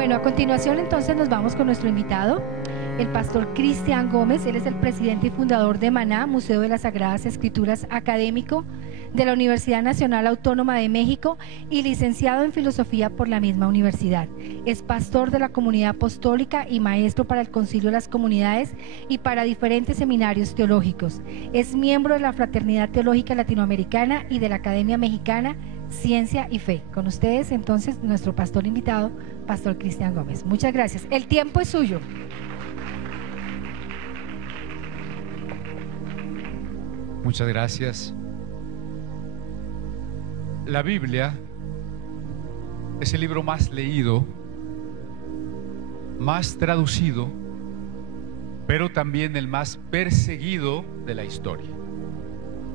Bueno, a continuación entonces nos vamos con nuestro invitado, el pastor Cristian Gómez. Él es el presidente y fundador de Maná, Museo de las Sagradas Escrituras académico de la Universidad Nacional Autónoma de México y licenciado en filosofía por la misma universidad. Es pastor de la comunidad apostólica y maestro para el Concilio de las Comunidades y para diferentes seminarios teológicos. Es miembro de la Fraternidad Teológica Latinoamericana y de la Academia Mexicana Ciencia y Fe. Con ustedes entonces nuestro pastor invitado, pastor Cristian Gómez. Muchas gracias. El tiempo es suyo. Muchas gracias. La Biblia es el libro más leído, más traducido, pero también el más perseguido de la historia.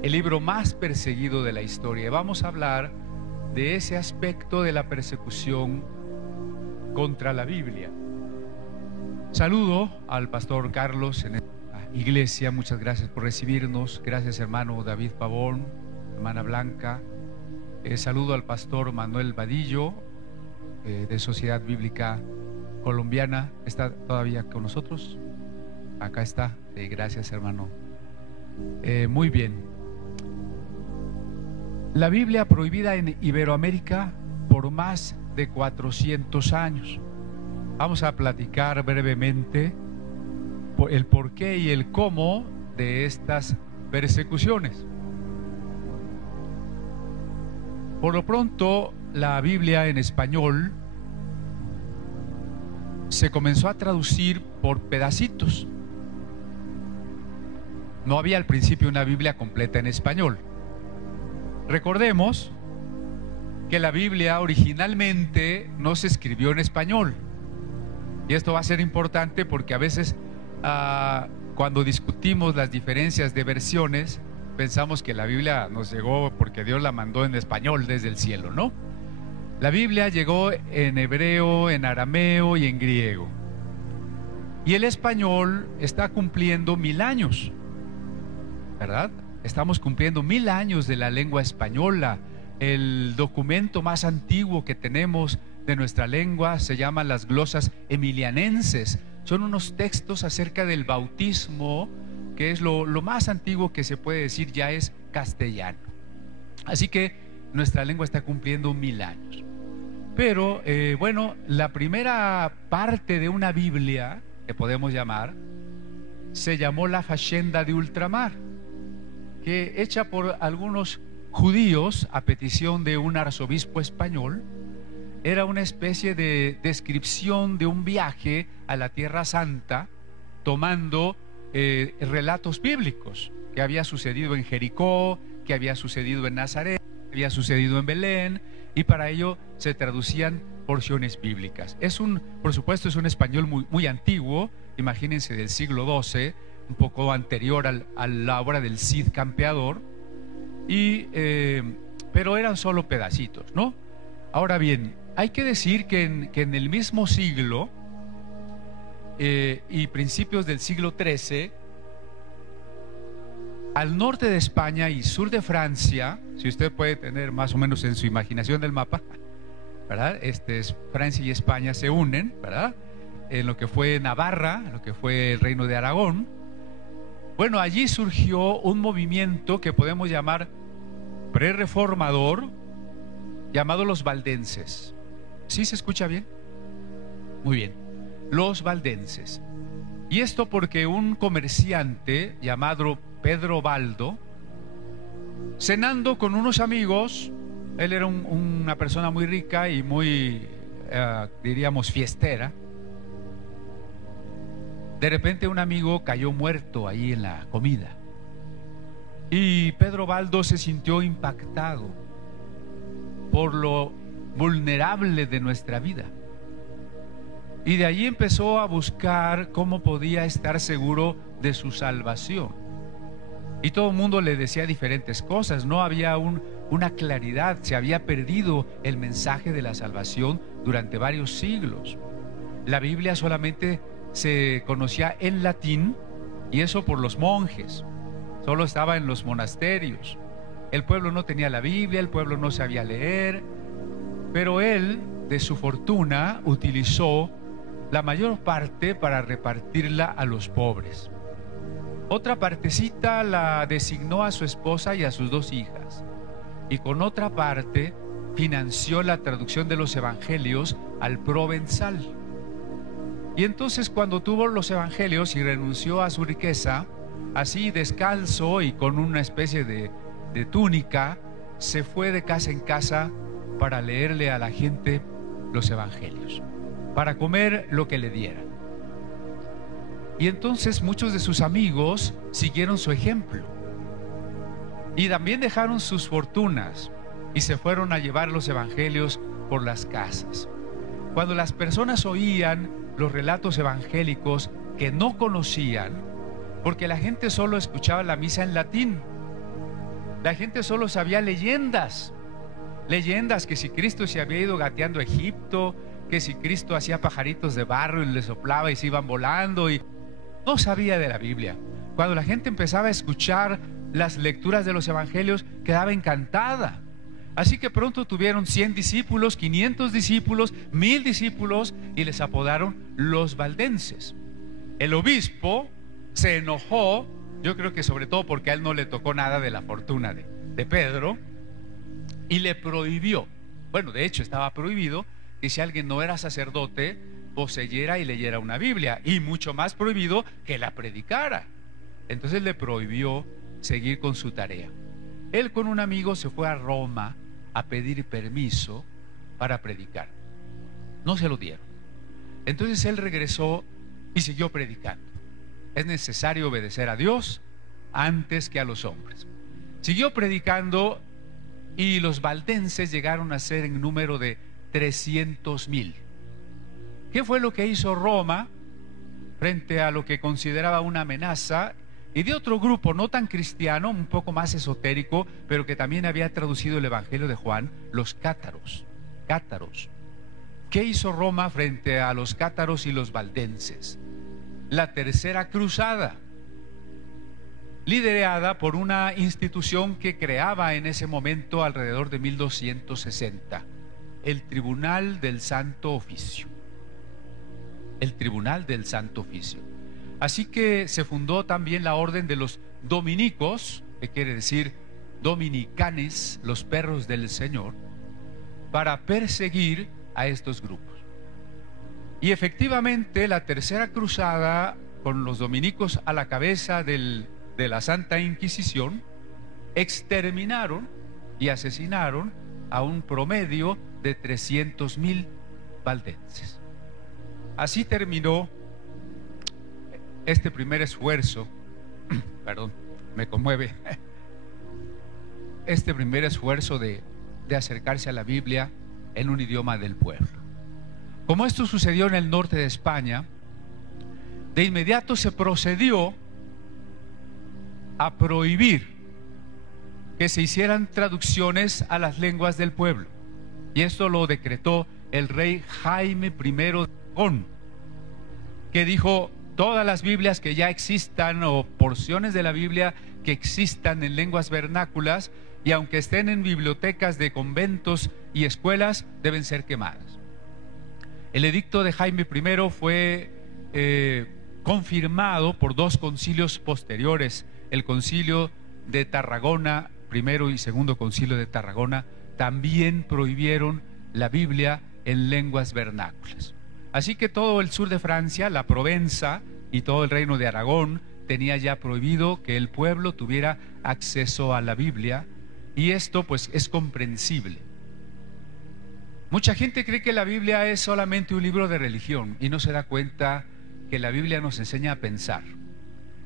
El libro más perseguido de la historia. Vamos a hablar de ese aspecto de la persecución contra la Biblia. Saludo al pastor Carlos en esta iglesia. Muchas gracias por recibirnos. Gracias, hermano David Pavón, hermana Blanca. Saludo al pastor Manuel Vadillo, de Sociedad Bíblica Colombiana. ¿Está todavía con nosotros? Acá está. Gracias, hermano. Muy bien. La Biblia prohibida en Iberoamérica por más de 400 años. Vamos a platicar brevemente el porqué y el cómo de estas persecuciones. Por lo pronto, la Biblia en español se comenzó a traducir por pedacitos. No había al principio una Biblia completa en español. Recordemos que la Biblia originalmente no se escribió en español. Y esto va a ser importante porque a veces cuando discutimos las diferencias de versiones, pensamos que la Biblia nos llegó porque Dios la mandó en español desde el cielo, ¿no? La Biblia llegó en hebreo, en arameo y en griego. Y el español está cumpliendo 1000 años, ¿verdad? Estamos cumpliendo 1000 años de la lengua española. El documento más antiguo que tenemos de nuestra lengua se llama las glosas emilianenses. Son unos textos acerca del bautismo, que es lo más antiguo que se puede decir, ya es castellano. Así que nuestra lengua está cumpliendo 1000 años. Pero bueno, la primera parte de una Biblia, que podemos llamar, se llamó la Hacienda de Ultramar, que hecha por algunos judíos a petición de un arzobispo español, era una especie de descripción de un viaje a la Tierra Santa, tomando relatos bíblicos que había sucedido en Jericó, que había sucedido en Nazaret, que había sucedido en Belén, y para ello se traducían porciones bíblicas. Por supuesto, es un español muy antiguo, imagínense, del siglo XII, un poco anterior a la obra del Cid Campeador, pero eran solo pedacitos, ¿no? Ahora bien, hay que decir que en el mismo siglo y principios del siglo XIII, al norte de España y sur de Francia, si usted puede tener más o menos en su imaginación el mapa, ¿verdad? Francia y España se unen, ¿verdad? En lo que fue Navarra, lo que fue el reino de Aragón. Bueno, allí surgió un movimiento que podemos llamar prerreformador, llamado los valdenses. ¿Sí se escucha bien? Muy bien. Los valdenses. Y esto porque un comerciante llamado Pedro Baldo, cenando con unos amigos, él era una persona muy rica y muy, diríamos, fiestera. De repente un amigo cayó muerto ahí en la comida. Y Pedro Baldo se sintió impactado por lo vulnerable de nuestra vida. Y de allí empezó a buscar cómo podía estar seguro de su salvación. Y todo el mundo le decía diferentes cosas. No había una claridad. Se había perdido el mensaje de la salvación durante varios siglos. La Biblia solamente se conocía en latín, y eso por los monjes. Solo estaba en los monasterios. El pueblo no tenía la Biblia, el pueblo no sabía leer. Pero él de su fortuna utilizó la mayor parte para repartirla a los pobres. Otra partecita la designó a su esposa y a sus 2 hijas. Y con otra parte financió la traducción de los evangelios al provenzal. Y entonces, cuando tuvo los evangelios y renunció a su riqueza, así descalzo y con una especie de túnica, se fue de casa en casa para leerle a la gente los evangelios, para comer lo que le dieran. Y entonces muchos de sus amigos siguieron su ejemplo y también dejaron sus fortunas y se fueron a llevar los evangelios por las casas. Cuando las personas oían los relatos evangélicos que no conocían, porque la gente solo escuchaba la misa en latín, la gente solo sabía leyendas que si Cristo se había ido gateando a Egipto, que si Cristo hacía pajaritos de barro y le soplaba y se iban volando, y no sabía de la Biblia. Cuando la gente empezaba a escuchar las lecturas de los evangelios, quedaba encantada. Así que pronto tuvieron 100 discípulos, 500 discípulos, 1000 discípulos, y les apodaron los valdenses. El obispo se enojó, yo creo que sobre todo porque a él no le tocó nada de la fortuna de Pedro, y le prohibió, bueno, de hecho estaba prohibido que si alguien no era sacerdote poseyera y leyera una Biblia, y mucho más prohibido que la predicara. Entonces le prohibió seguir con su tarea. Él con un amigo se fue a Roma a pedir permiso para predicar. No se lo dieron. Entonces él regresó y siguió predicando. Es necesario obedecer a Dios antes que a los hombres. Siguió predicando y los valdenses llegaron a ser en número de 300,000. ¿Qué fue lo que hizo Roma frente a lo que consideraba una amenaza? Y de otro grupo no tan cristiano, un poco más esotérico, pero que también había traducido el Evangelio de Juan, los cátaros. ¿Qué hizo Roma frente a los cátaros y los valdenses? La Tercera Cruzada, liderada por una institución que creaba en ese momento alrededor de 1260, el Tribunal del Santo Oficio. El Tribunal del Santo Oficio. Así que se fundó también la orden de los dominicos, que quiere decir dominicanes, los perros del Señor, para perseguir a estos grupos. Y efectivamente la Tercera Cruzada, con los dominicos a la cabeza de la Santa Inquisición, exterminaron y asesinaron a un promedio de 300,000 valdenses. Así terminó este primer esfuerzo, perdón, me conmueve, este primer esfuerzo de acercarse a la Biblia en un idioma del pueblo. Como esto sucedió en el norte de España, de inmediato se procedió a prohibir que se hicieran traducciones a las lenguas del pueblo. Y esto lo decretó el rey Jaime I de Aragón, que dijo: todas las Biblias que ya existan o porciones de la Biblia que existan en lenguas vernáculas, y aunque estén en bibliotecas de conventos y escuelas, deben ser quemadas. El edicto de Jaime I fue confirmado por 2 concilios posteriores. El concilio de Tarragona, primero y segundo concilio de Tarragona, también prohibieron la Biblia en lenguas vernáculas. Así que todo el sur de Francia, la Provenza y todo el reino de Aragón tenía ya prohibido que el pueblo tuviera acceso a la Biblia, y esto pues es comprensible. Mucha gente cree que la Biblia es solamente un libro de religión y no se da cuenta que la Biblia nos enseña a pensar,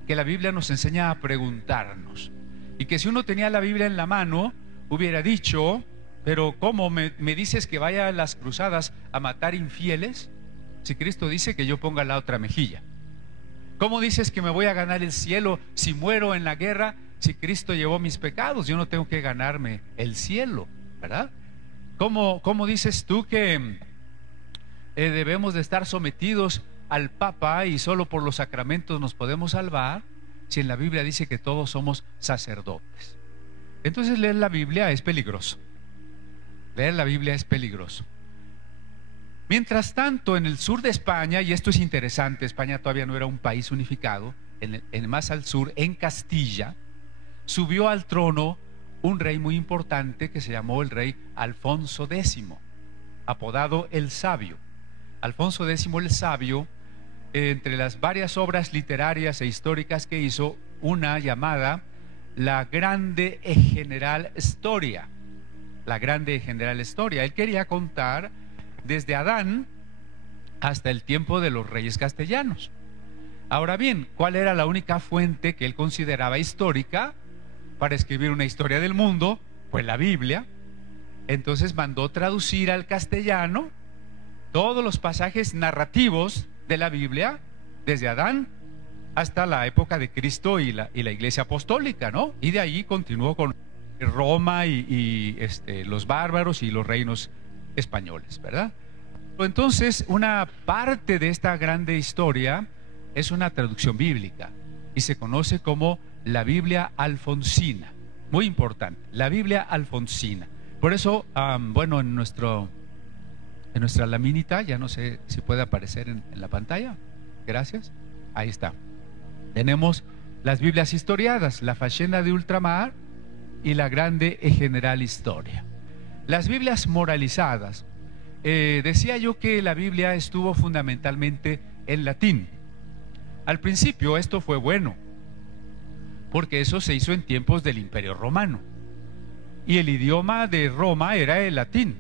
que la Biblia nos enseña a preguntarnos, y que si uno tenía la Biblia en la mano hubiera dicho: pero ¿cómo me dices que vaya a las cruzadas a matar infieles si Cristo dice que yo ponga la otra mejilla? ¿Cómo dices que me voy a ganar el cielo si muero en la guerra si Cristo llevó mis pecados? Yo no tengo que ganarme el cielo, ¿verdad? ¿Cómo dices tú que debemos de estar sometidos al Papa y solo por los sacramentos nos podemos salvar, si en la Biblia dice que todos somos sacerdotes? Entonces leer la Biblia es peligroso. Leer la Biblia es peligroso. Mientras tanto, en el sur de España, y esto es interesante, España todavía no era un país unificado, más al sur, en Castilla, subió al trono un rey muy importante que se llamó el rey Alfonso X, apodado el Sabio. Alfonso X el Sabio, entre las varias obras literarias e históricas que hizo, una llamada La Grande e General Historia. La Grande e General Historia. Él quería contar desde Adán hasta el tiempo de los reyes castellanos. Ahora bien, ¿cuál era la única fuente que él consideraba histórica para escribir una historia del mundo? Pues la Biblia. Entonces mandó traducir al castellano todos los pasajes narrativos de la Biblia, desde Adán hasta la época de Cristo y la Iglesia Apostólica, ¿no? Y de ahí continuó con Roma y los bárbaros y los reinos españoles, ¿verdad? Entonces, una parte de esta grande historia es una traducción bíblica y se conoce como la Biblia alfonsina. Muy importante, la Biblia alfonsina. Por eso, bueno, en nuestra laminita, ya no sé si puede aparecer en la pantalla. Gracias. Ahí está. Tenemos las Biblias historiadas, la Facenda de Ultramar y la Grande e General Historia. Las Biblias moralizadas. Decía yo que la Biblia estuvo fundamentalmente en latín. Al principio esto fue bueno, porque eso se hizo en tiempos del Imperio Romano. Y el idioma de Roma era el latín.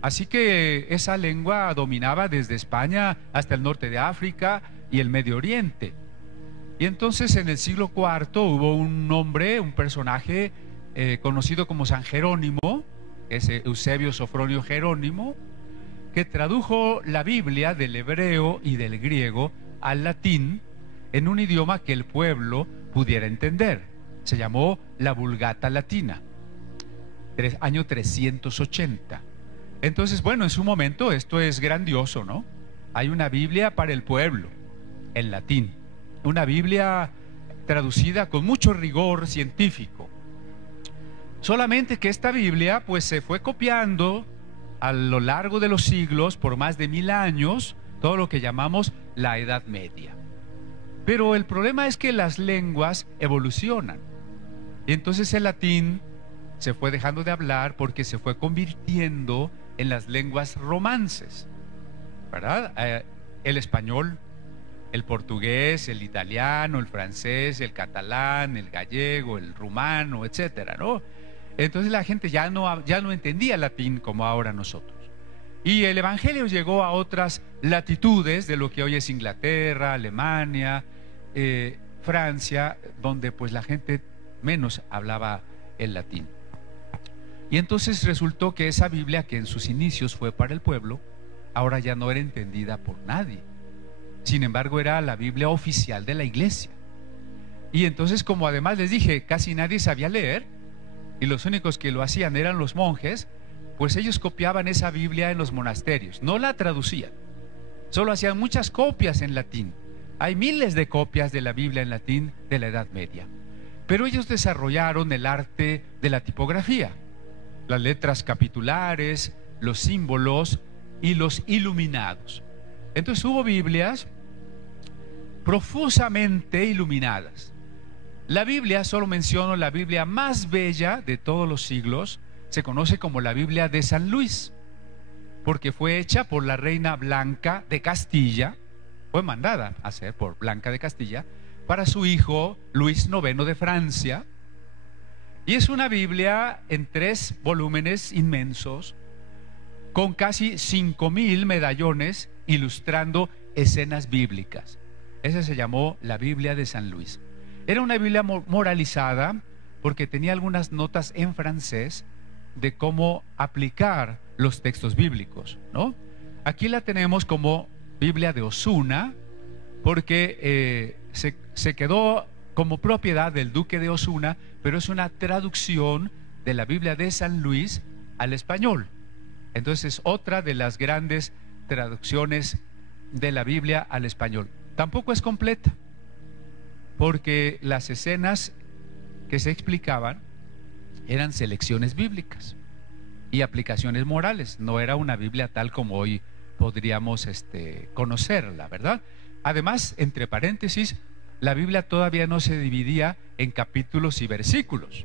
Así que esa lengua dominaba desde España hasta el norte de África y el Medio Oriente. Y entonces en el siglo IV hubo un hombre, un personaje conocido como San Jerónimo, ese Eusebio Sofronio Jerónimo, que tradujo la Biblia del hebreo y del griego al latín en un idioma que el pueblo pudiera entender. Se llamó la Vulgata Latina, año 380. Entonces, bueno, en su momento esto es grandioso, ¿no? Hay una Biblia para el pueblo, en latín, una Biblia traducida con mucho rigor científico. Solamente que esta Biblia pues se fue copiando a lo largo de los siglos, por más de 1000 años, todo lo que llamamos la Edad Media. Pero el problema es que las lenguas evolucionan. Y entonces el latín se fue dejando de hablar porque se fue convirtiendo en las lenguas romances, ¿verdad? El español, el portugués, el italiano, el francés, el catalán, el gallego, el rumano, etcétera, ¿no? Entonces la gente ya no entendía latín como ahora nosotros. Y el evangelio llegó a otras latitudes de lo que hoy es Inglaterra, Alemania, Francia, donde pues la gente menos hablaba el latín. Y entonces resultó que esa Biblia, que en sus inicios fue para el pueblo, ahora ya no era entendida por nadie. Sin embargo, era la Biblia oficial de la iglesia. Y entonces, como además les dije, casi nadie sabía leer, y los únicos que lo hacían eran los monjes, pues ellos copiaban esa Biblia en los monasterios, no la traducían, solo hacían muchas copias en latín. Hay miles de copias de la Biblia en latín de la Edad Media, pero ellos desarrollaron el arte de la tipografía, las letras capitulares, los símbolos y los iluminados. Entonces hubo Biblias profusamente iluminadas. La Biblia, solo menciono la Biblia más bella de todos los siglos, se conoce como la Biblia de San Luis, porque fue hecha por la reina Blanca de Castilla, fue mandada a hacer por Blanca de Castilla, para su hijo Luis IX de Francia, y es una Biblia en 3 volúmenes inmensos, con casi 5000 medallones ilustrando escenas bíblicas. Esa se llamó la Biblia de San Luis. Era una Biblia moralizada porque tenía algunas notas en francés de cómo aplicar los textos bíblicos, ¿no? Aquí la tenemos como Biblia de Osuna porque se quedó como propiedad del duque de Osuna, pero es una traducción de la Biblia de San Luis al español. Entonces, otra de las grandes traducciones de la Biblia al español. Tampoco es completa, porque las escenas que se explicaban eran selecciones bíblicas y aplicaciones morales. No era una Biblia tal como hoy podríamos conocerla, ¿verdad? Además, entre paréntesis, la Biblia todavía no se dividía en capítulos y versículos.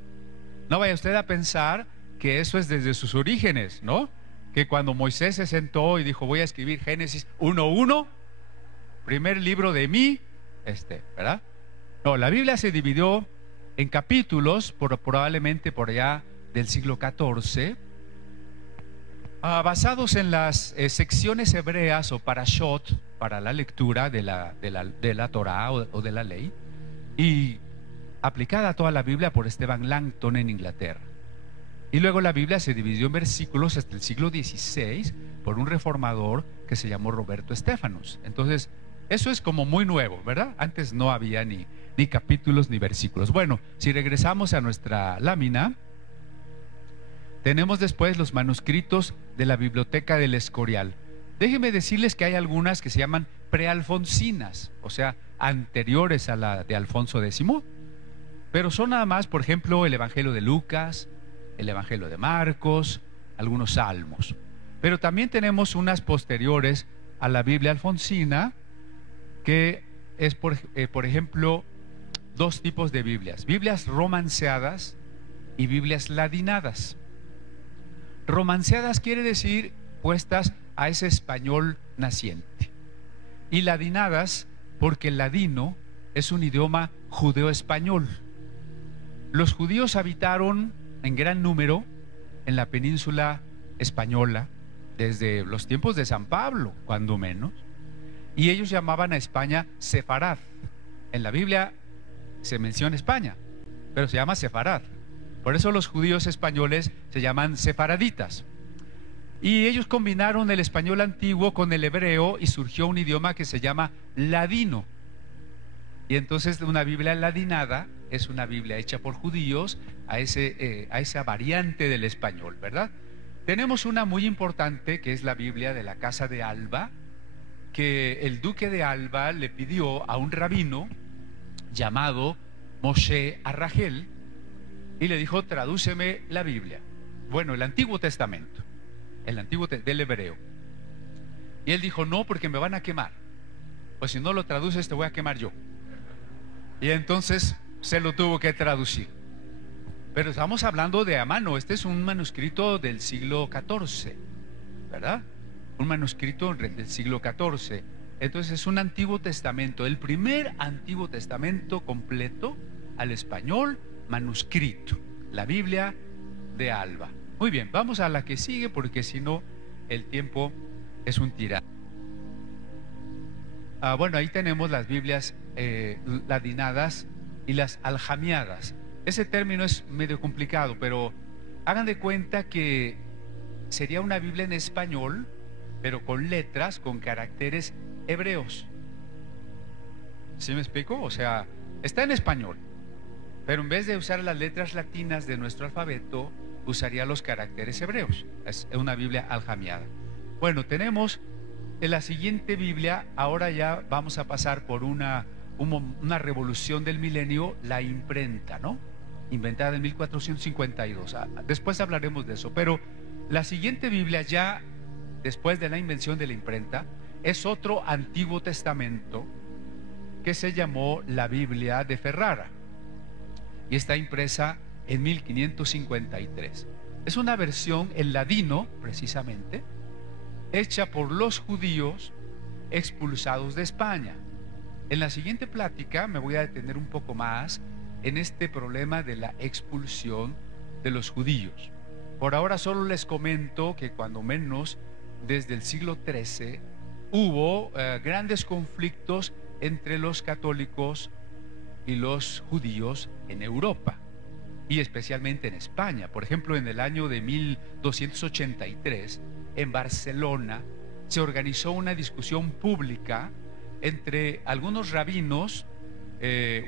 No vaya usted a pensar que eso es desde sus orígenes, ¿no? Que cuando Moisés se sentó y dijo, voy a escribir Génesis 1:1, primer libro de mí, ¿verdad? No, la Biblia se dividió en capítulos, probablemente por allá del siglo XIV, basados en las secciones hebreas o parashot, para la lectura de la Torá o de la ley, y aplicada a toda la Biblia por Stephen Langton en Inglaterra. Y luego la Biblia se dividió en versículos hasta el siglo XVI por un reformador que se llamó Roberto Stephanus. Entonces, eso es como muy nuevo, ¿verdad? Antes no había ni capítulos ni versículos. Bueno, si regresamos a nuestra lámina, tenemos después los manuscritos de la Biblioteca del Escorial. Déjenme decirles que hay algunas que se llaman prealfonsinas, o sea, anteriores a la de Alfonso X, pero son nada más, por ejemplo, el Evangelio de Lucas, el Evangelio de Marcos, algunos salmos. Pero también tenemos unas posteriores a la Biblia alfonsina, que es, por ejemplo, dos tipos de Biblias: Biblias romanceadas y Biblias ladinadas. Romanceadas quiere decir puestas a ese español naciente, y ladinadas porque el ladino es un idioma judeo-español. Los judíos habitaron en gran número en la península española desde los tiempos de San Pablo, cuando menos, y ellos llamaban a España Sefarad. En la Biblia se menciona España, pero se llama Sefarad. Por eso los judíos españoles se llaman sefaraditas. Y ellos combinaron el español antiguo con el hebreo y surgió un idioma que se llama ladino. Y entonces una Biblia ladinada es una Biblia hecha por judíos a esa variante del español, ¿verdad? Tenemos una muy importante que es la Biblia de la Casa de Alba, que el duque de Alba le pidió a un rabino llamado Moshe Arragel y le dijo: tradúceme la Biblia. Bueno, el Antiguo Testamento, del hebreo. Y él dijo: no, porque me van a quemar, pues si no lo traduces te voy a quemar yo. Y entonces se lo tuvo que traducir. Pero estamos hablando de a mano. Este es un manuscrito del siglo XIV, ¿verdad? Un manuscrito del siglo XIV. Entonces es un Antiguo Testamento, el primer Antiguo Testamento completo al español manuscrito, la Biblia de Alba. Muy bien, vamos a la que sigue, porque si no el tiempo es un tirano. Bueno, ahí tenemos las Biblias ladinadas y las aljamiadas. Ese término es medio complicado, pero hagan de cuenta que sería una Biblia en español, pero con letras, con caracteres hebreos. ¿Sí me explico? O sea, está en español, pero en vez de usar las letras latinas de nuestro alfabeto, usaría los caracteres hebreos. Es una Biblia aljamiada. Bueno, tenemos en la siguiente Biblia. Ahora ya vamos a pasar por una revolución del milenio, la imprenta, ¿no? Inventada en 1452. Después hablaremos de eso, pero la siguiente Biblia, ya después de la invención de la imprenta, es otro Antiguo Testamento que se llamó la Biblia de Ferrara y está impresa en 1553. Es una versión en ladino, precisamente, hecha por los judíos expulsados de España. En la siguiente plática me voy a detener un poco más en este problema de la expulsión de los judíos. Por ahora solo les comento que cuando menos desde el siglo XIII hubo grandes conflictos entre los católicos y los judíos en Europa, y especialmente en España. Por ejemplo, en el año de 1283, en Barcelona, se organizó una discusión pública entre algunos rabinos,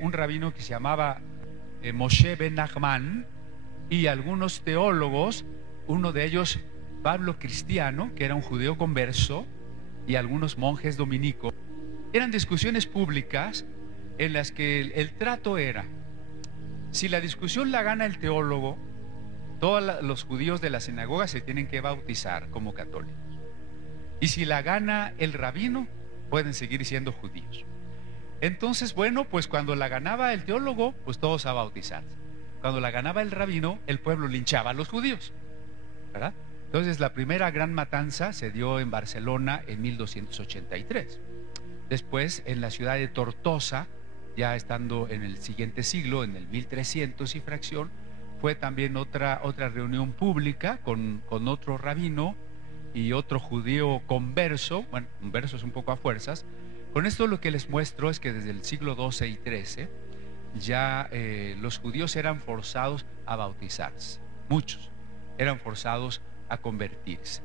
un rabino que se llamaba Moshe Ben Nachman, y algunos teólogos, uno de ellos Pablo Cristiano, que era un judío converso, y algunos monjes dominicos. Eran discusiones públicas en las que el trato era: si la discusión la gana el teólogo, todos los judíos de la sinagoga se tienen que bautizar como católicos. Y si la gana el rabino, pueden seguir siendo judíos. Entonces, bueno, pues cuando la ganaba el teólogo, pues todos a bautizarse. Cuando la ganaba el rabino, el pueblo linchaba a los judíos, ¿verdad? Entonces la primera gran matanza se dio en Barcelona en 1283. Después en la ciudad de Tortosa, ya estando en el siguiente siglo, en el 1300 y fracción, fue también otra reunión pública con otro rabino y otro judío converso. Bueno, converso es un poco a fuerzas. Con esto lo que les muestro es que desde el siglo XII y XIII ya los judíos eran forzados a bautizarse. Muchos eran forzados a convertirse.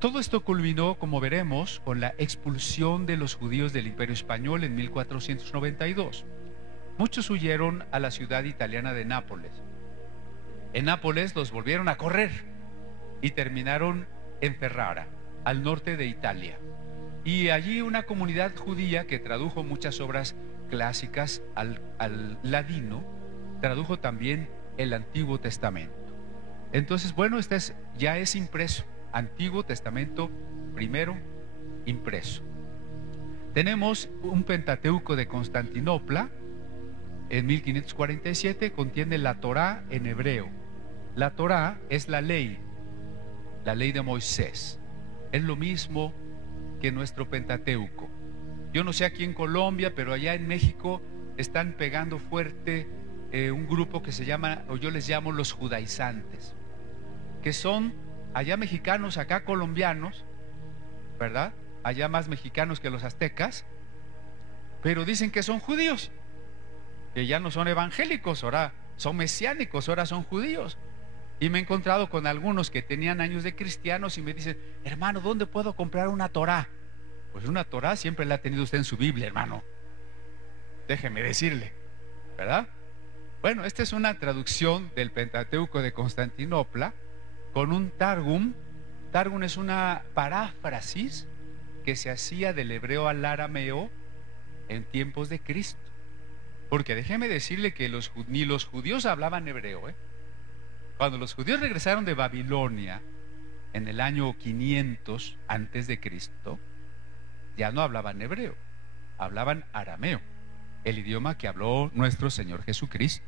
Todo esto culminó, como veremos, con la expulsión de los judíos del Imperio Español en 1492. Muchos huyeron a la ciudad italiana de Nápoles. En Nápoles los volvieron a correr y terminaron en Ferrara, al norte de Italia. Y allí una comunidad judía que tradujo muchas obras clásicas al ladino, tradujo también el Antiguo Testamento. Entonces, bueno, ya es impreso. Antiguo Testamento primero impreso. Tenemos un Pentateuco de Constantinopla en 1547, contiene la Torá en hebreo. La Torá es la ley de Moisés. Es lo mismo que nuestro Pentateuco. Yo no sé aquí en Colombia, pero allá en México están pegando fuerte un grupo que se llama, o yo les llamo los judaizantes, que son allá mexicanos, acá colombianos, ¿verdad? Allá más mexicanos que los aztecas, pero dicen que son judíos, que ya no son evangélicos, ahora son mesiánicos, ahora son judíos. Y me he encontrado con algunos que tenían años de cristianos y me dicen: hermano, ¿dónde puedo comprar una Torá? Pues una Torá siempre la ha tenido usted en su Biblia, hermano. Déjeme decirle, ¿verdad? Bueno, esta es una traducción del Pentateuco de Constantinopla con un Targum. Targum es una paráfrasis que se hacía del hebreo al arameo en tiempos de Cristo. Porque déjeme decirle que ni los judíos hablaban hebreo, ¿eh? Cuando los judíos regresaron de Babilonia en el año 500 antes de Cristo, ya no hablaban hebreo, hablaban arameo, el idioma que habló nuestro Señor Jesucristo.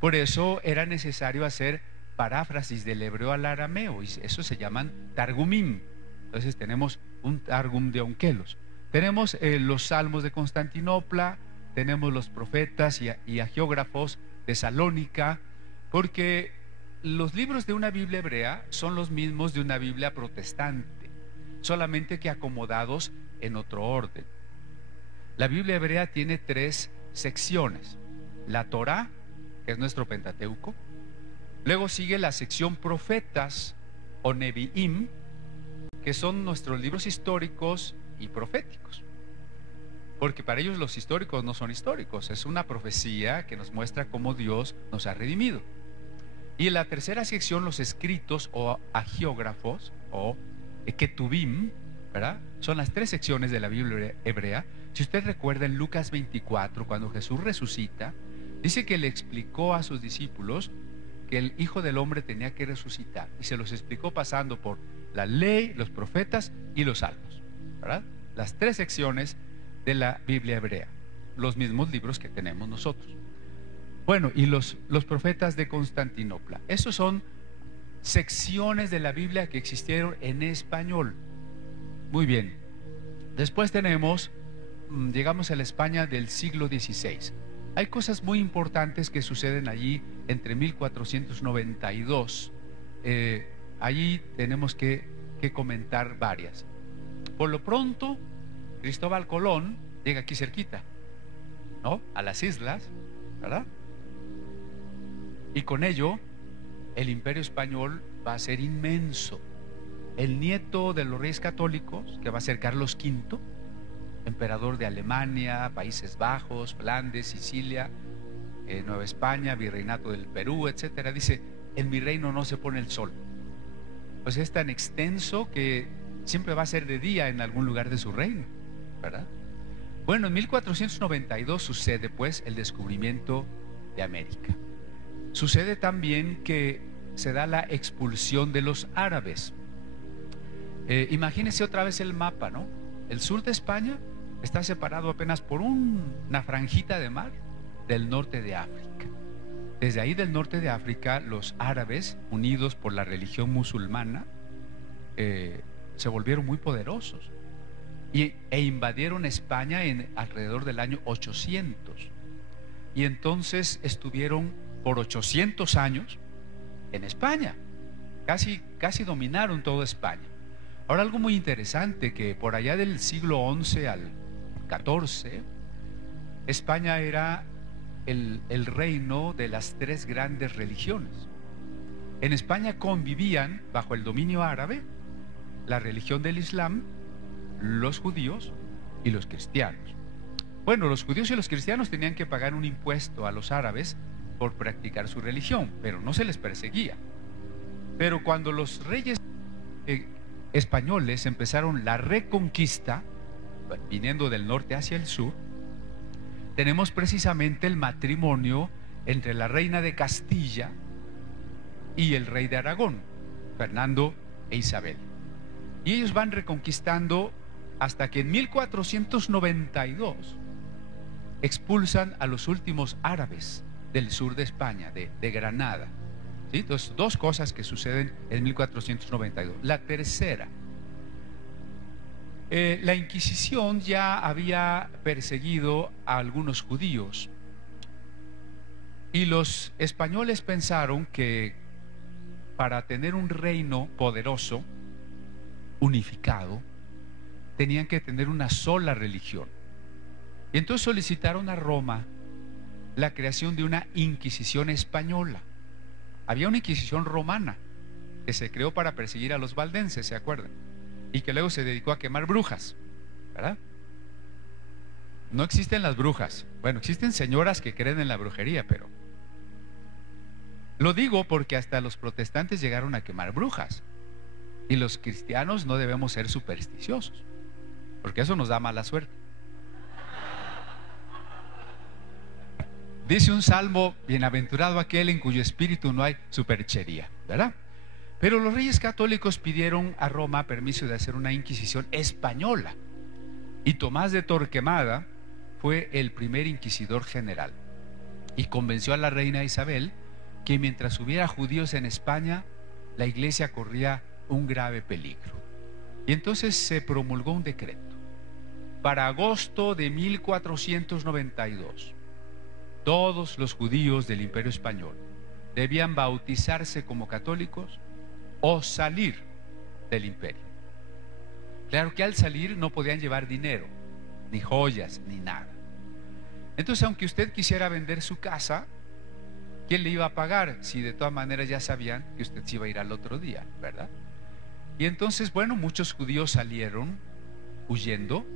Por eso era necesario hacer paráfrasis del hebreo al arameo, y eso se llaman targumim. Entonces tenemos un Targum de Onkelos, tenemos los salmos de Constantinopla, tenemos los profetas y agiógrafos de Salónica, porque los libros de una Biblia hebrea son los mismos de una Biblia protestante, solamente que acomodados en otro orden. La Biblia hebrea tiene 3 secciones: la Torá, que es nuestro Pentateuco, luego sigue la sección profetas o Nevi'im, que son nuestros libros históricos y proféticos, porque para ellos los históricos no son históricos, es una profecía que nos muestra cómo Dios nos ha redimido. Y en la tercera sección, los escritos o agiógrafos o ketubim, ¿verdad? Son las 3 secciones de la Biblia hebrea. Si usted recuerda en Lucas 24, cuando Jesús resucita, dice que le explicó a sus discípulos que el Hijo del Hombre tenía que resucitar, y se los explicó pasando por la ley, los profetas y los salmos, ¿verdad? Las 3 secciones de la Biblia hebrea, los mismos libros que tenemos nosotros. Bueno, y los profetas de Constantinopla, esos son secciones de la Biblia que existieron en español. Muy bien. Después llegamos a la España del siglo XVI. Hay cosas muy importantes que suceden allí entre 1492. Allí tenemos que comentar varias. Por lo pronto, Cristóbal Colón llega aquí cerquita, ¿no? A las islas, ¿verdad? Y con ello, el Imperio Español va a ser inmenso. El nieto de los reyes católicos, que va a ser Carlos V, emperador de Alemania, Países Bajos, Flandes, Sicilia, Nueva España, Virreinato del Perú, etcétera, dice: en mi reino no se pone el sol. Pues es tan extenso que siempre va a ser de día en algún lugar de su reino, ¿verdad? Bueno, en 1492 sucede pues el descubrimiento de América. Sucede también que se da la expulsión de los árabes. Imagínense otra vez el mapa, ¿no? El sur de España está separado apenas por una franjita de mar del norte de África. Desde ahí del norte de África, los árabes, unidos por la religión musulmana, se volvieron muy poderosos e invadieron España alrededor del año 800. Y entonces estuvieron por 800 años en España. Casi dominaron toda España. Ahora, algo muy interesante, que por allá del siglo XI al XIV, España era el reino de las tres grandes religiones. En España convivían, bajo el dominio árabe, la religión del Islam, los judíos y los cristianos. Bueno, los judíos y los cristianos tenían que pagar un impuesto a los árabes por practicar su religión, pero no se les perseguía. Pero cuando los reyes españoles empezaron la reconquista, viniendo del norte hacia el sur, tenemos precisamente el matrimonio entre la reina de Castilla y el rey de Aragón, Fernando e Isabel. Y ellos van reconquistando hasta que en 1492 expulsan a los últimos árabes del sur de España, de Granada. ¿Sí? Entonces, dos cosas que suceden en 1492. La tercera, la Inquisición ya había perseguido a algunos judíos, y los españoles pensaron que para tener un reino poderoso, unificado, tenían que tener una sola religión. Y entonces solicitaron a Roma la creación de una Inquisición española. Había una Inquisición romana que se creó para perseguir a los valdenses, ¿se acuerdan? Y que luego se dedicó a quemar brujas, ¿verdad? No existen las brujas. Bueno, existen señoras que creen en la brujería, pero lo digo porque hasta los protestantes llegaron a quemar brujas. Y los cristianos no debemos ser supersticiosos, porque eso nos da mala suerte. Dice un salmo: bienaventurado aquel en cuyo espíritu no hay superchería, ¿verdad? Pero los reyes católicos pidieron a Roma permiso de hacer una Inquisición española, y Tomás de Torquemada fue el primer inquisidor general, y convenció a la reina Isabel que mientras hubiera judíos en España, la iglesia corría un grave peligro. Y entonces se promulgó un decreto. Para agosto de 1492, todos los judíos del Imperio Español debían bautizarse como católicos o salir del imperio. Claro que al salir no podían llevar dinero, ni joyas, ni nada. Entonces, aunque usted quisiera vender su casa, ¿quién le iba a pagar? Si de todas maneras ya sabían que usted se iba a ir al otro día, ¿verdad? Y entonces, bueno, muchos judíos salieron huyendo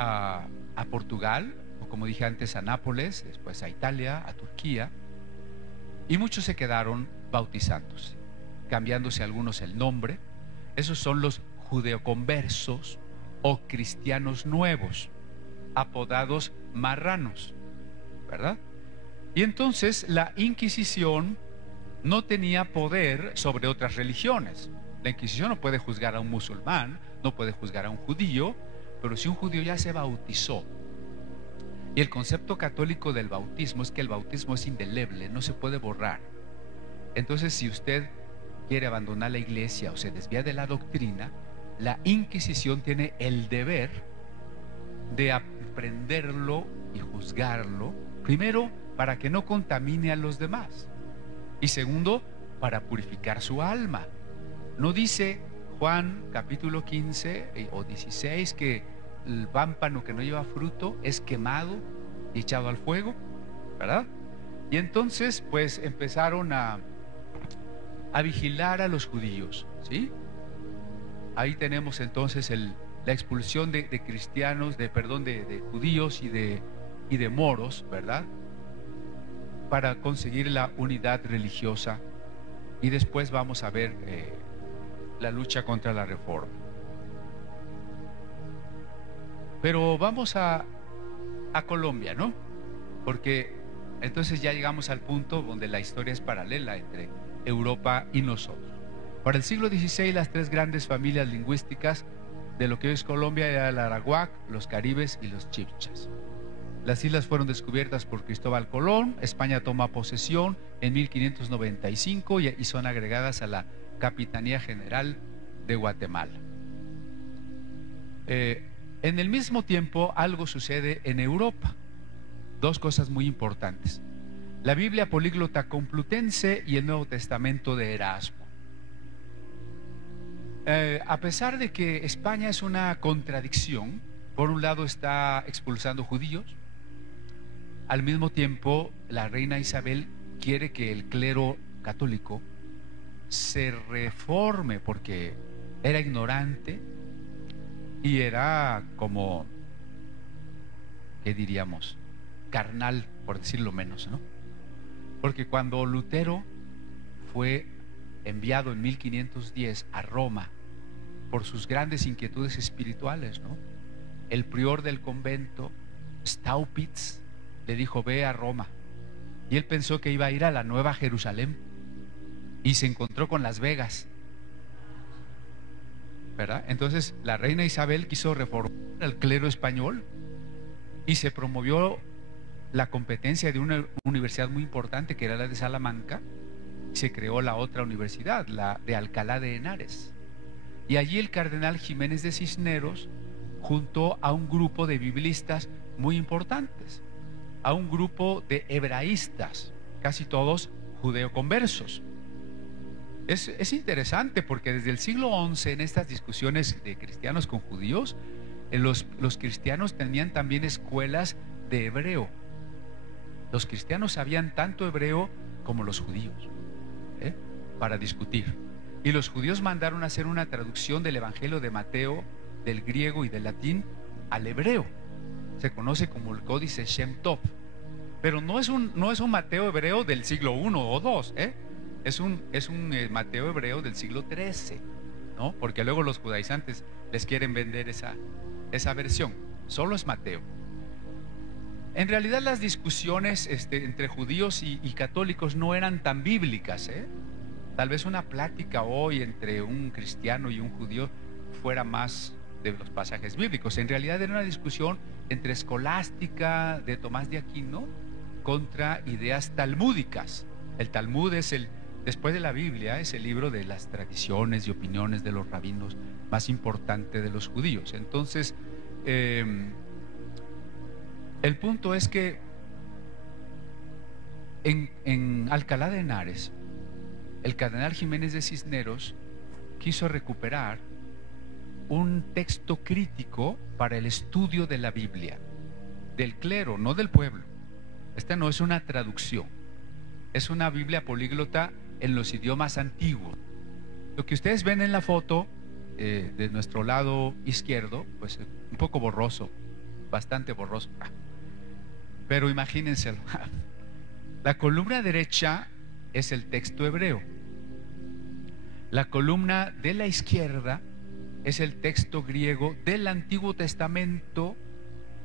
a Portugal, o como dije antes, a Nápoles, después a Italia, a Turquía, y muchos se quedaron bautizándose, cambiándose algunos el nombre. Esos son los judeoconversos o cristianos nuevos, apodados marranos, ¿verdad? Y entonces la Inquisición no tenía poder sobre otras religiones. La Inquisición no puede juzgar a un musulmán, no puede juzgar a un judío, pero si un judío ya se bautizó, y el concepto católico del bautismo es que el bautismo es indeleble, no se puede borrar. Entonces, si usted quiere abandonar la iglesia o se desvía de la doctrina, la Inquisición tiene el deber de aprenderlo y juzgarlo, primero para que no contamine a los demás, y segundo, para purificar su alma. ¿No dice Juan capítulo 15 o 16 que el pámpano que no lleva fruto es quemado y echado al fuego, ¿verdad? Y entonces pues empezaron a vigilar a los judíos, ¿sí? Ahí tenemos entonces la expulsión de cristianos, de judíos y de moros, ¿verdad? Para conseguir la unidad religiosa. Y después vamos a ver la lucha contra la reforma. Pero vamos a Colombia, ¿no? Porque entonces ya llegamos al punto donde la historia es paralela entre Europa y nosotros. Para el siglo XVI, las tres grandes familias lingüísticas de lo que hoy es Colombia eran el arawak, los caribes y los chibchas. Las islas fueron descubiertas por Cristóbal Colón. España toma posesión en 1595 y son agregadas a la Capitanía General de Guatemala. En el mismo tiempo, algo sucede en Europa. Dos cosas muy importantes: la Biblia políglota complutense y el Nuevo Testamento de Erasmo. A pesar de que España es una contradicción, por un lado está expulsando judíos, al mismo tiempo la reina Isabel quiere que el clero católico se reforme porque era ignorante y era como, ¿qué diríamos?, carnal, por decirlo menos, ¿no? Porque cuando Lutero fue enviado en 1510 a Roma por sus grandes inquietudes espirituales, ¿no?, el prior del convento, Staupitz, le dijo: ve a Roma. Y él pensó que iba a ir a la Nueva Jerusalén y se encontró con Las Vegas, ¿verdad? Entonces la reina Isabel quiso reformar al clero español y se promovió la competencia de una universidad muy importante, que era la de Salamanca. Se creó la otra universidad, la de Alcalá de Henares, y allí el cardenal Jiménez de Cisneros juntó a un grupo de biblistas muy importantes, a un grupo de hebraístas, casi todos judeoconversos. Es interesante porque desde el siglo XI, en estas discusiones de cristianos con judíos, los cristianos tenían también escuelas de hebreo. Los cristianos sabían tanto hebreo como los judíos, para discutir. Y los judíos mandaron a hacer una traducción del Evangelio de Mateo, del griego y del latín al hebreo. Se conoce como el Códice Shem Tov, pero no es un Mateo hebreo del siglo I o II, es un Mateo hebreo del siglo XIII, ¿no? Porque luego los judaizantes les quieren vender esa versión. Solo es Mateo. En realidad las discusiones entre judíos y católicos no eran tan bíblicas, Tal vez una plática hoy entre un cristiano y un judío fuera más de los pasajes bíblicos. En realidad era una discusión entre escolástica de Tomás de Aquino contra ideas talmúdicas. El Talmud es después de la Biblia, es el libro de las tradiciones y opiniones de los rabinos más importante de los judíos. Entonces, el punto es que en Alcalá de Henares, el cardenal Jiménez de Cisneros quiso recuperar un texto crítico para el estudio de la Biblia, del clero, no del pueblo. Esta no es una traducción, es una Biblia políglota en los idiomas antiguos. Lo que ustedes ven en la foto de nuestro lado izquierdo, pues un poco borroso, bastante borroso, pero imagínenselo. La columna derecha es el texto hebreo. La columna de la izquierda es el texto griego del Antiguo Testamento,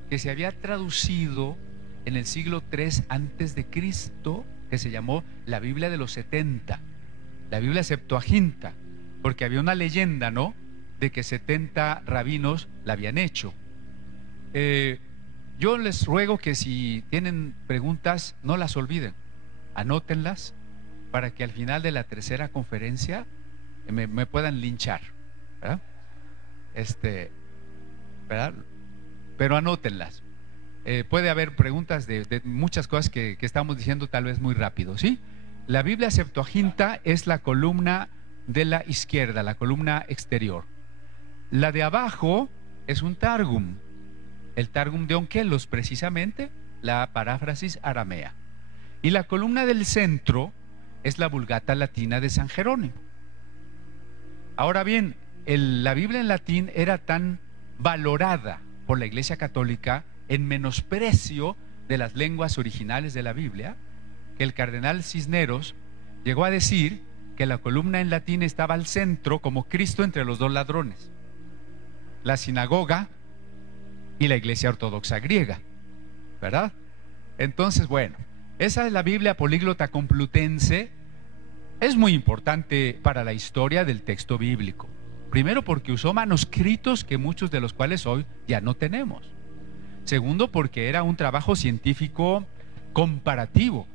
que se había traducido en el siglo III antes de Cristo, que se llamó la Biblia de los 70, la Biblia Septuaginta, porque había una leyenda, ¿no?, de que 70 rabinos la habían hecho. Yo les ruego que si tienen preguntas no las olviden, anótenlas para que al final de la tercera conferencia me puedan linchar, ¿verdad? ¿Verdad? Pero anótenlas. Puede haber preguntas de muchas cosas que estamos diciendo tal vez muy rápido, ¿sí? La Biblia Septuaginta es la columna de la izquierda, la columna exterior. La de abajo es un Targum, el Targum de Onkelos, precisamente la paráfrasis aramea. Y la columna del centro es la Vulgata latina de San Jerónimo. Ahora bien, la Biblia en latín era tan valorada por la Iglesia Católica en menosprecio de las lenguas originales de la Biblia, que el cardenal Cisneros llegó a decir que la columna en latín estaba al centro como Cristo entre los dos ladrones, la sinagoga y la Iglesia Ortodoxa griega, ¿verdad? Entonces, bueno, esa es la Biblia políglota complutense, Es muy importante para la historia del texto bíblico. Primero, porque usó manuscritos que muchos de los cuales hoy ya no tenemos. Segundo, porque era un trabajo científico comparativo.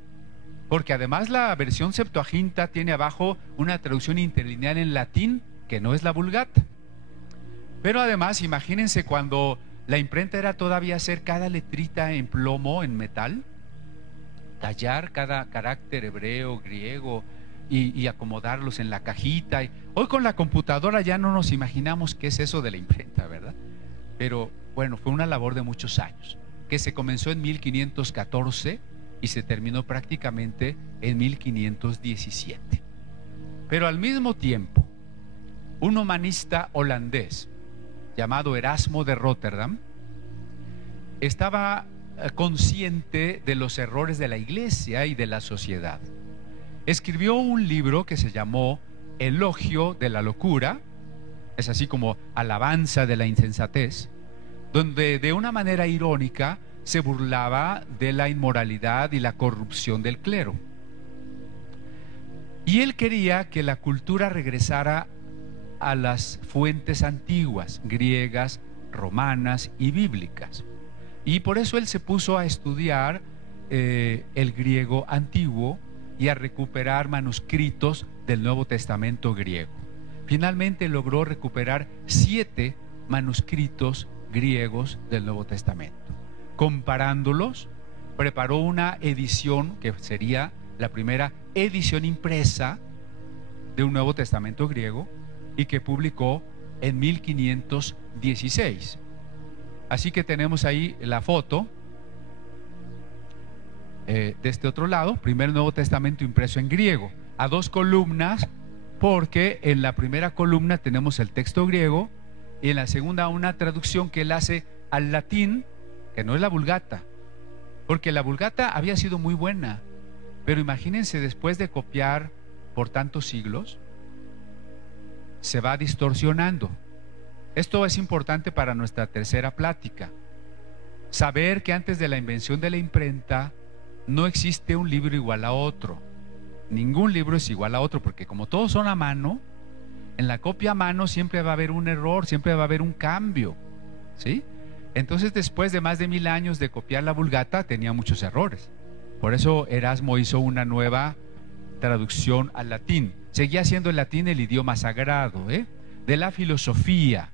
Porque además la versión Septuaginta tiene abajo una traducción interlineal en latín que no es la Vulgata. Pero además, imagínense cuando la imprenta era todavía hacer cada letrita en plomo, en metal, tallar cada carácter hebreo, griego y acomodarlos en la cajita. Hoy con la computadora ya no nos imaginamos qué es eso de la imprenta, ¿verdad? Pero bueno, fue una labor de muchos años, que se comenzó en 1514 y se terminó prácticamente en 1517. Pero al mismo tiempo, un humanista holandés llamado Erasmo de Rotterdam estaba consciente de los errores de la iglesia y de la sociedad. Escribió un libro que se llamó Elogio de la locura, es así como alabanza de la insensatez, donde de una manera irónica se burlaba de la inmoralidad y la corrupción del clero. Y él quería que la cultura regresara a las fuentes antiguas, griegas, romanas y bíblicas. Y por eso él se puso a estudiar el griego antiguo y a recuperar manuscritos del Nuevo Testamento griego. Finalmente logró recuperar 7 manuscritos griegos del Nuevo Testamento. Comparándolos, preparó una edición que sería la primera edición impresa de un Nuevo Testamento griego y que publicó en 1516. Así que tenemos ahí la foto de este otro lado, primer Nuevo Testamento impreso en griego, a 2 columnas, porque en la primera columna tenemos el texto griego y en la segunda una traducción que él hace al latín, que no es la Vulgata, porque la Vulgata había sido muy buena, pero imagínense, después de copiar por tantos siglos, se va distorsionando. Esto es importante para nuestra tercera plática. Saber que antes de la invención de la imprenta no existe un libro igual a otro. Ningún libro es igual a otro, porque como todos son a mano, en la copia a mano siempre va a haber un error, siempre va a haber un cambio, ¿sí? Entonces, después de más de 1000 años de copiar la Vulgata, tenía muchos errores. Por eso Erasmo hizo una nueva traducción al latín. Seguía siendo el latín el idioma sagrado, de la filosofía.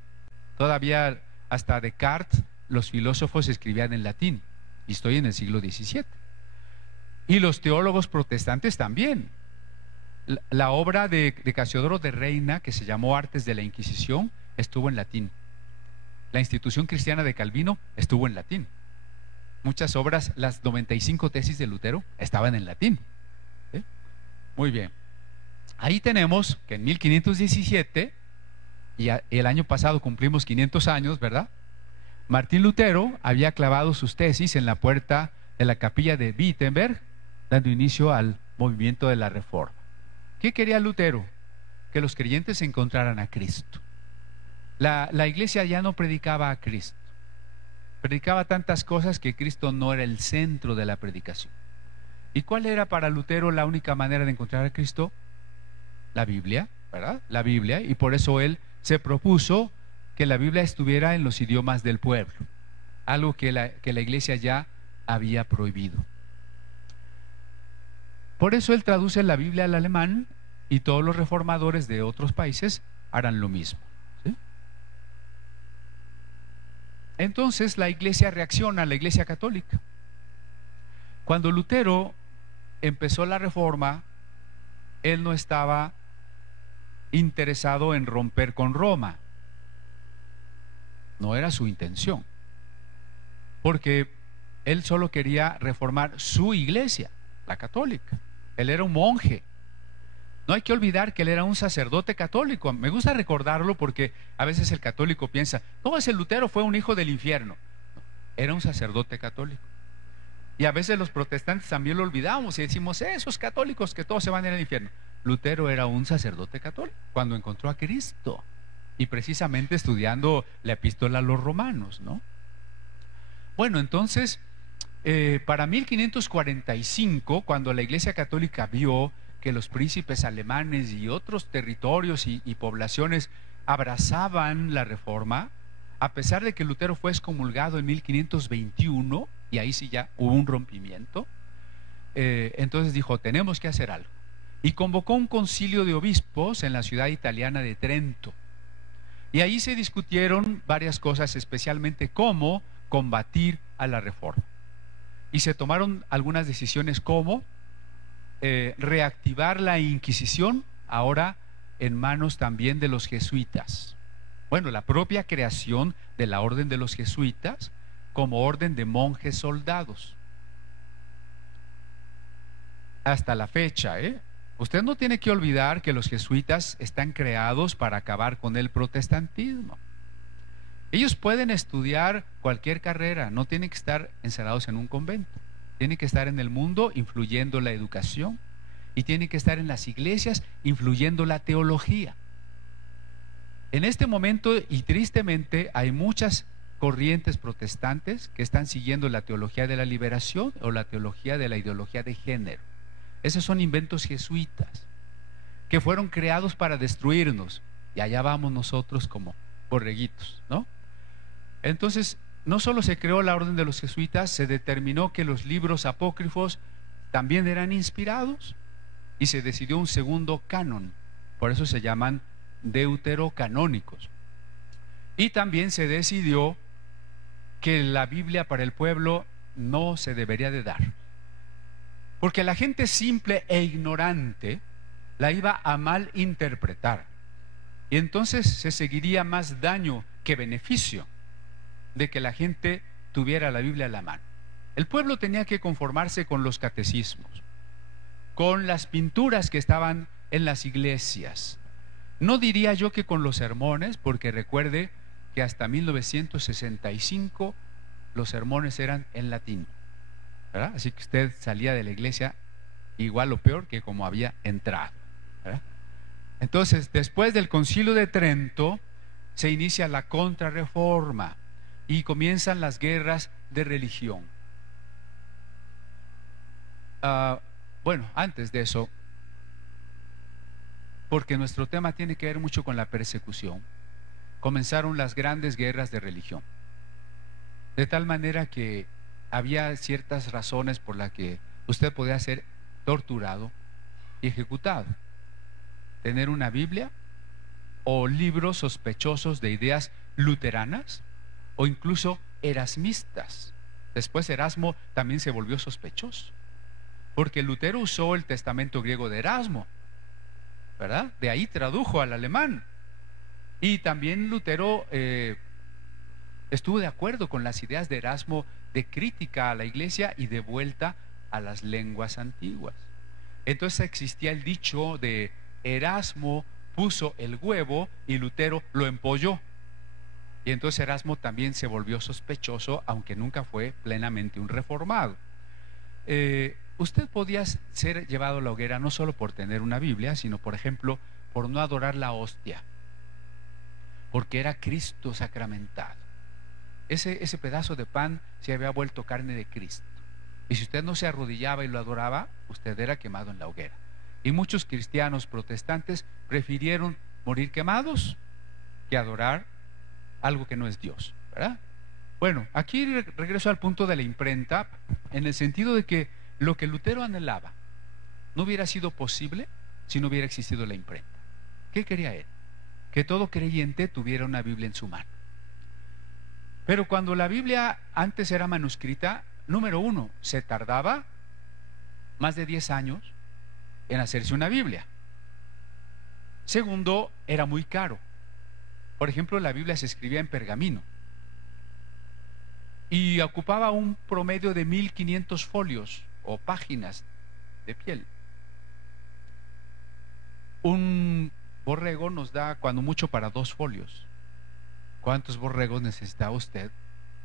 Todavía hasta Descartes los filósofos escribían en latín, y estoy en el siglo XVII. Y los teólogos protestantes también. La obra de Casiodoro de Reina, que se llamó Artes de la Inquisición, estuvo en latín. La institución cristiana de Calvino estuvo en latín. Muchas obras, las 95 tesis de Lutero, estaban en latín. Muy bien. Ahí tenemos que en 1517, y el año pasado cumplimos 500 años, ¿verdad? Martín Lutero había clavado sus tesis en la puerta de la capilla de Wittenberg, dando inicio al movimiento de la Reforma. ¿Qué quería Lutero? Que los creyentes encontraran a Cristo. La iglesia ya no predicaba a Cristo. Predicaba tantas cosas que Cristo no era el centro de la predicación. ¿Y cuál era para Lutero la única manera de encontrar a Cristo? La Biblia, ¿verdad? La Biblia, y por eso él se propuso que la Biblia estuviera en los idiomas del pueblo, algo que la iglesia ya había prohibido. Por eso él traduce la Biblia al alemán y todos los reformadores de otros países harán lo mismo, ¿sí? Entonces la iglesia reacciona, la iglesia católica. Cuando Lutero empezó la reforma, él no estaba interesado en romper con Roma. No era su intención, porque él solo quería reformar su iglesia, la católica. Él era un monje. No hay que olvidar que él era un sacerdote católico. Me gusta recordarlo porque a veces el católico piensa, no, ese Lutero fue un hijo del infierno. No, era un sacerdote católico. Y a veces los protestantes también lo olvidamos y decimos, esos católicos que todos se van a ir al infierno. Lutero era un sacerdote católico cuando encontró a Cristo, y precisamente estudiando la epístola a los romanos, ¿no? Bueno, entonces, para 1545, cuando la Iglesia Católica vio que los príncipes alemanes y otros territorios y poblaciones abrazaban la reforma, a pesar de que Lutero fue excomulgado en 1521, y ahí sí ya hubo un rompimiento. Entonces dijo, tenemos que hacer algo, y convocó un concilio de obispos en la ciudad italiana de Trento, y ahí se discutieron varias cosas, especialmente cómo combatir a la reforma, y se tomaron algunas decisiones como reactivar la Inquisición, ahora en manos también de los jesuitas. Bueno, la propia creación de la orden de los jesuitas como orden de monjes soldados. Hasta la fecha, usted no tiene que olvidar que los jesuitas están creados para acabar con el protestantismo. Ellos pueden estudiar cualquier carrera, no tienen que estar encerrados en un convento. Tienen que estar en el mundo influyendo la educación, y tienen que estar en las iglesias influyendo la teología. En este momento, y tristemente, hay muchas corrientes protestantes que están siguiendo la teología de la liberación o la teología de la ideología de género. Esos son inventos jesuitas que fueron creados para destruirnos, y allá vamos nosotros como borreguitos, ¿no? Entonces, no solo se creó la orden de los jesuitas, se determinó que los libros apócrifos también eran inspirados, y se decidió un segundo canon, por eso se llaman deuterocanónicos. Y también se decidió que la Biblia para el pueblo no se debería de dar, porque la gente simple e ignorante la iba a mal interpretar, y entonces se seguiría más daño que beneficio de que la gente tuviera la Biblia a la mano. El pueblo tenía que conformarse con los catecismos, con las pinturas que estaban en las iglesias. No diría yo que con los sermones, porque recuerde que hasta 1965 los sermones eran en latín, ¿verdad? Así que usted salía de la iglesia igual o peor que como había entrado, ¿verdad? Entonces, después del Concilio de Trento, se inicia la Contrarreforma y comienzan las guerras de religión. Bueno, antes de eso, porque nuestro tema tiene que ver mucho con la persecución, comenzaron las grandes guerras de religión, de tal manera que había ciertas razones por las que usted podía ser torturado y ejecutado. Tener una Biblia o libros sospechosos de ideas luteranas o incluso erasmistas. Después Erasmo también se volvió sospechoso, porque Lutero usó el testamento griego de Erasmo, ¿verdad? De ahí tradujo al alemán. Y también Lutero estuvo de acuerdo con las ideas de Erasmo de crítica a la iglesia y de vuelta a las lenguas antiguas. Entonces existía el dicho de Erasmo puso el huevo y Lutero lo empolló. Y entonces Erasmo también se volvió sospechoso, aunque nunca fue plenamente un reformado. Usted podía ser llevado a la hoguera no solo por tener una Biblia, sino por ejemplo por no adorar la hostia, porque era Cristo sacramentado. Ese pedazo de pan se había vuelto carne de Cristo, y si usted no se arrodillaba y lo adoraba, usted era quemado en la hoguera. Y muchos cristianos protestantes prefirieron morir quemados que adorar algo que no es Dios, ¿verdad? Bueno, aquí regreso al punto de la imprenta, en el sentido de que lo que Lutero anhelaba no hubiera sido posible si no hubiera existido la imprenta. ¿Qué quería él? Que todo creyente tuviera una Biblia en su mano. Pero cuando la Biblia antes era manuscrita, número uno, se tardaba más de 10 años en hacerse una Biblia. Segundo, era muy caro. Por ejemplo, la Biblia se escribía en pergamino y ocupaba un promedio de 1500 folios o páginas de piel. Un borrego nos da cuando mucho para 2 folios. ¿Cuántos borregos necesita usted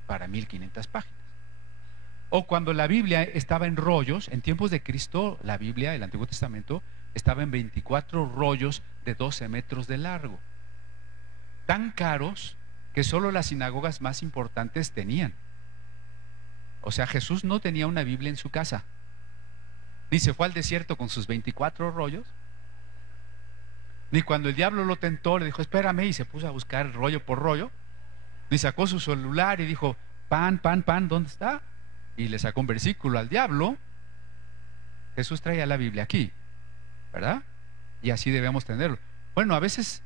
para 1500 páginas? O cuando la Biblia estaba en rollos, en tiempos de Cristo, la Biblia, el Antiguo Testamento, estaba en 24 rollos de 12 metros de largo, tan caros que solo las sinagogas más importantes tenían. O sea, Jesús no tenía una Biblia en su casa. ni se fue al desierto con sus 24 rollos, ni cuando el diablo lo tentó le dijo espérame y se puso a buscar rollo por rollo, ni sacó su celular y dijo pan, ¿dónde está? Y le sacó un versículo al diablo. Jesús traía la Biblia aquí, ¿verdad? Y así debemos tenerlo. Bueno, a veces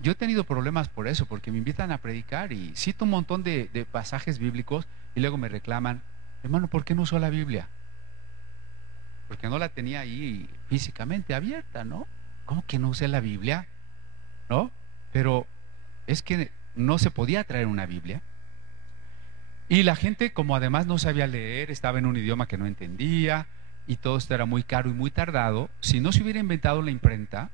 yo he tenido problemas por eso, porque me invitan a predicar y cito un montón de pasajes bíblicos y luego me reclaman, hermano, ¿por qué no usó la Biblia? Porque no la tenía ahí físicamente abierta, ¿no? ¿Cómo que no usé la Biblia? ¿No? Pero es que no se podía traer una Biblia. Y la gente, como además no sabía leer, estaba en un idioma que no entendía y todo esto era muy caro y muy tardado, si no se hubiera inventado la imprenta,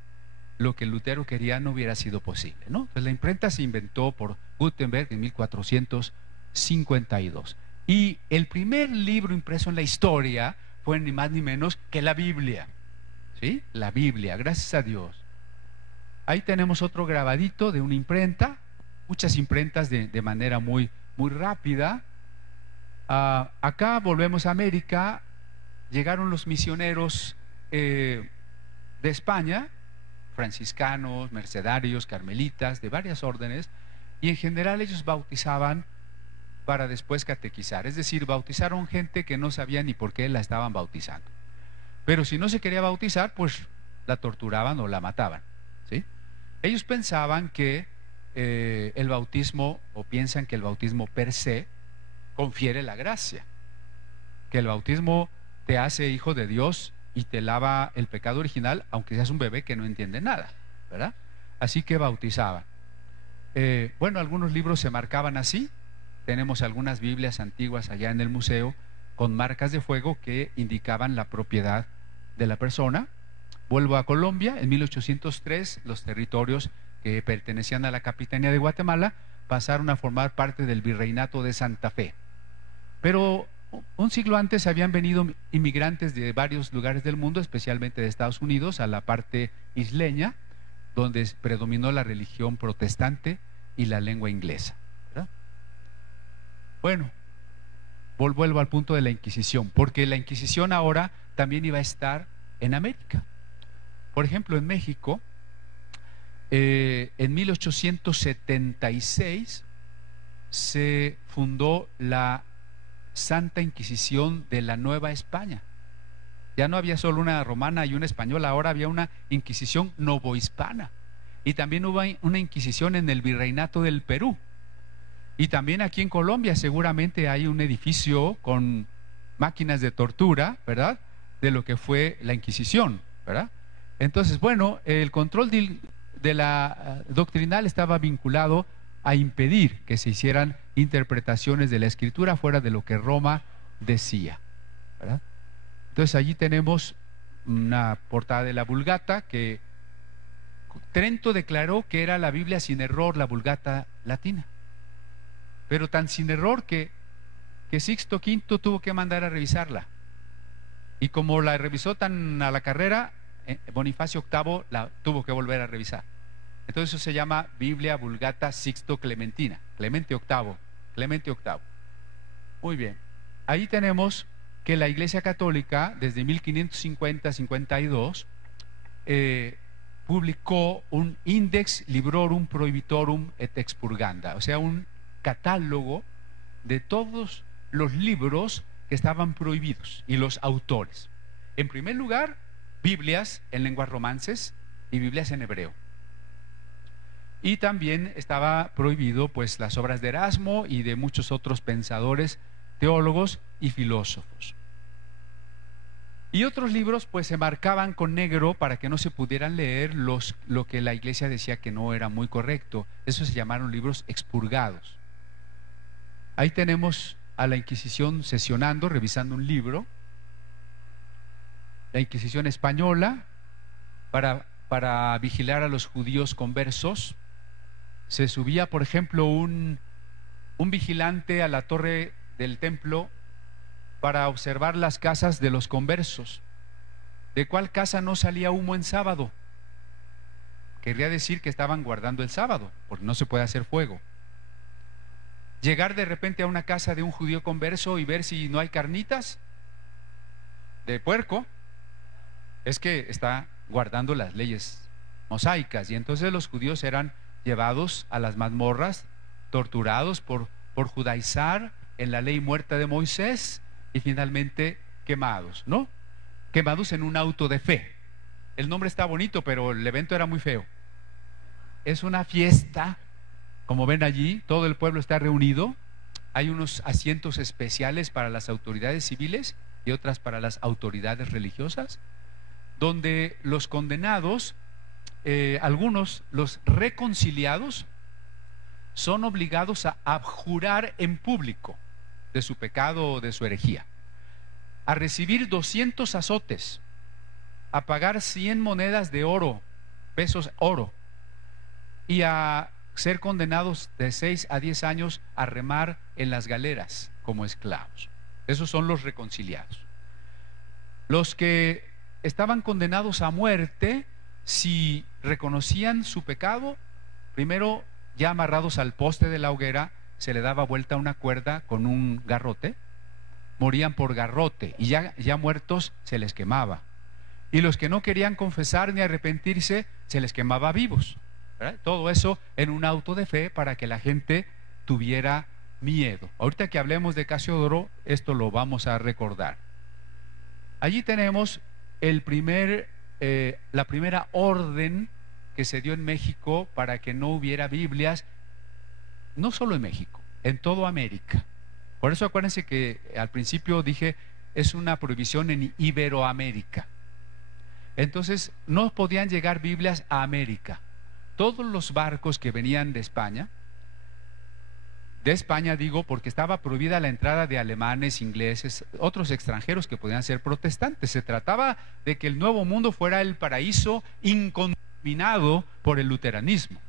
lo que Lutero quería no hubiera sido posible, ¿no? Entonces la imprenta se inventó por Gutenberg en 1452 y el primer libro impreso en la historia fue ni más ni menos que la Biblia, ¿sí? La Biblia, gracias a Dios. Ahí tenemos otro grabadito de una imprenta, muchas imprentas de manera muy rápida. Acá volvemos a América, llegaron los misioneros de España, franciscanos, mercedarios, carmelitas, de varias órdenes, y en general ellos bautizaban para después catequizar, es decir, bautizaron gente que no sabía ni por qué la estaban bautizando. Pero si no se quería bautizar, pues la torturaban o la mataban, ¿sí? Ellos pensaban que el bautismo, o piensan que el bautismo per se confiere la gracia, que el bautismo te hace hijo de Dios y te lava el pecado original, aunque seas un bebé que no entiende nada, ¿verdad? Así que bautizaban. Bueno, algunos libros se marcaban así. Tenemos algunas Biblias antiguas allá en el museo con marcas de fuego que indicaban la propiedad de la persona. Vuelvo a Colombia, en 1803 los territorios que pertenecían a la Capitanía de Guatemala pasaron a formar parte del Virreinato de Santa Fe. Pero un siglo antes habían venido inmigrantes de varios lugares del mundo, especialmente de Estados Unidos, a la parte isleña, donde predominó la religión protestante y la lengua inglesa, ¿verdad? Bueno, vuelvo al punto de la Inquisición, porque la Inquisición ahora también iba a estar en América. Por ejemplo, en México, en 1876 se fundó la Santa Inquisición de la Nueva España. Ya no había solo una romana y una española, ahora había una Inquisición novohispana. Y también hubo una Inquisición en el Virreinato del Perú. Y también aquí en Colombia seguramente hay un edificio con máquinas de tortura, ¿verdad? De lo que fue la Inquisición, ¿verdad? Entonces, bueno, el control de la doctrinal estaba vinculado a impedir que se hicieran interpretaciones de la Escritura fuera de lo que Roma decía, ¿verdad? Entonces allí tenemos una portada de la Vulgata que Trento declaró que era la Biblia sin error, la Vulgata latina, pero tan sin error que Sixto V tuvo que mandar a revisarla, y como la revisó tan a la carrera, Bonifacio VIII la tuvo que volver a revisar. Entonces eso se llama Biblia Vulgata Sixto Clementina, Clemente VIII. Muy bien, ahí tenemos que la Iglesia Católica desde 1550-52 publicó un Index Librorum Prohibitorum et Expurganda, o sea, un catálogo de todos los libros que estaban prohibidos y los autores. En primer lugar, Biblias en lenguas romances y Biblias en hebreo. Y también estaba prohibido pues las obras de Erasmo y de muchos otros pensadores, teólogos y filósofos. Y otros libros pues se marcaban con negro para que no se pudieran leer lo que la Iglesia decía que no era muy correcto. Eso se llamaron libros expurgados. Ahí tenemos a la Inquisición sesionando, revisando un libro. La Inquisición española para vigilar a los judíos conversos. Se subía, por ejemplo, un vigilante a la torre del templo para observar las casas de los conversos. ¿De cuál casa no salía humo en sábado? Querría decir que estaban guardando el sábado, porque no se puede hacer fuego. Llegar de repente a una casa de un judío converso y ver si no hay carnitas de puerco, es que está guardando las leyes mosaicas. Y entonces los judíos eran llevados a las mazmorras, torturados por judaizar en la ley muerta de Moisés y finalmente quemados, ¿no? Quemados en un auto de fe. El nombre está bonito, pero el evento era muy feo. Es una fiesta, como ven allí, todo el pueblo está reunido. Hay unos asientos especiales para las autoridades civiles y otras para las autoridades religiosas, donde los condenados, algunos, los reconciliados, son obligados a abjurar en público de su pecado o de su herejía, a recibir 200 azotes, a pagar 100 monedas de oro, pesos oro, y a ser condenados de 6 a 10 años a remar en las galeras como esclavos. Esos son los reconciliados. Los que estaban condenados a muerte, si reconocían su pecado, primero, ya amarrados al poste de la hoguera, se le daba vuelta una cuerda con un garrote, morían por garrote, y ya muertos se les quemaba. Y los que no querían confesar ni arrepentirse, se les quemaba vivos, ¿verdad? Todo eso en un auto de fe para que la gente tuviera miedo. Ahorita que hablemos de Casiodoro, esto lo vamos a recordar. Allí tenemos la primera orden que se dio en México para que no hubiera Biblias, no solo en México, en toda América. Por eso acuérdense que al principio dije, es una prohibición en Iberoamérica. Entonces no podían llegar Biblias a América. Todos los barcos que venían de España digo, porque estaba prohibida la entrada de alemanes, ingleses, otros extranjeros que podían ser protestantes. Se trataba de que el Nuevo Mundo fuera el paraíso incontaminado por el luteranismo.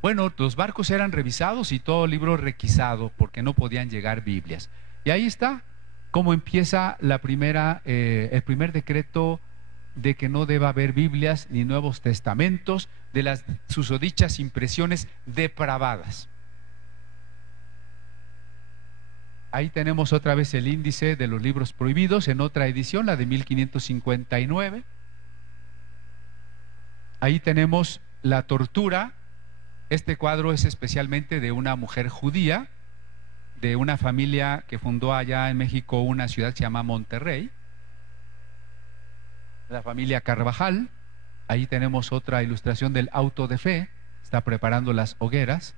Bueno, los barcos eran revisados y todo libro requisado porque no podían llegar Biblias. Y ahí está cómo empieza el primer decreto de que no deba haber Biblias ni Nuevos Testamentos, de las susodichas impresiones depravadas. Ahí tenemos otra vez el índice de los libros prohibidos en otra edición, la de 1559. Ahí tenemos la tortura. Este cuadro es especialmente de una mujer judía, de una familia que fundó allá en México una ciudad que se llama Monterrey, la familia Carvajal. Ahí tenemos otra ilustración del auto de fe, está preparando las hogueras.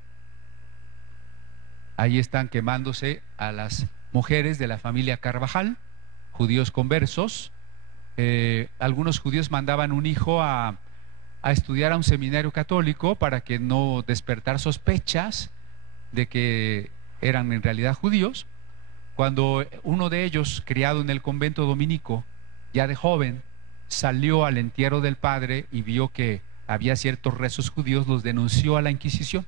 Ahí están quemándose a las mujeres de la familia Carvajal, judíos conversos. Algunos judíos mandaban un hijo a estudiar a un seminario católico para que no despertar sospechas de que eran en realidad judíos. Cuando uno de ellos, criado en el convento dominico, ya de joven, salió al entierro del padre y vio que había ciertos rezos judíos, los denunció a la Inquisición,